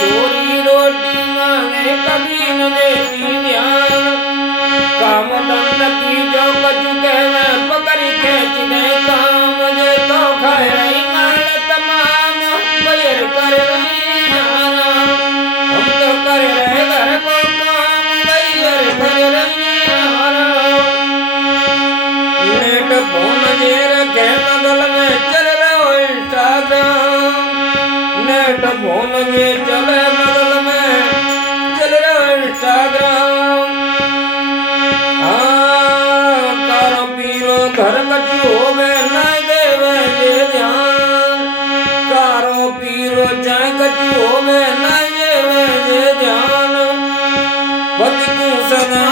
चोरी रोटी मांगे कभी न देती ध्यान। काम धंधा की जो कछु कहवे पकड़ी खेच दे काम। जे तो खाए रही माल तमाम बैर कर रही आराम। हम तो कर रहे घर को काम बैर कर रही आराम। नेट फोन जे रखे बगल में चल रहो इंस्टाग्राम। नेट फोन जे चले बगल में चल रहो इंस्टाग्राम। हाँ कारो पीरो घर कछु होवे न देवे जे ध्यान। कारो पीरो चाहे कछु होवे न देवे जे ध्यान। पति को सदा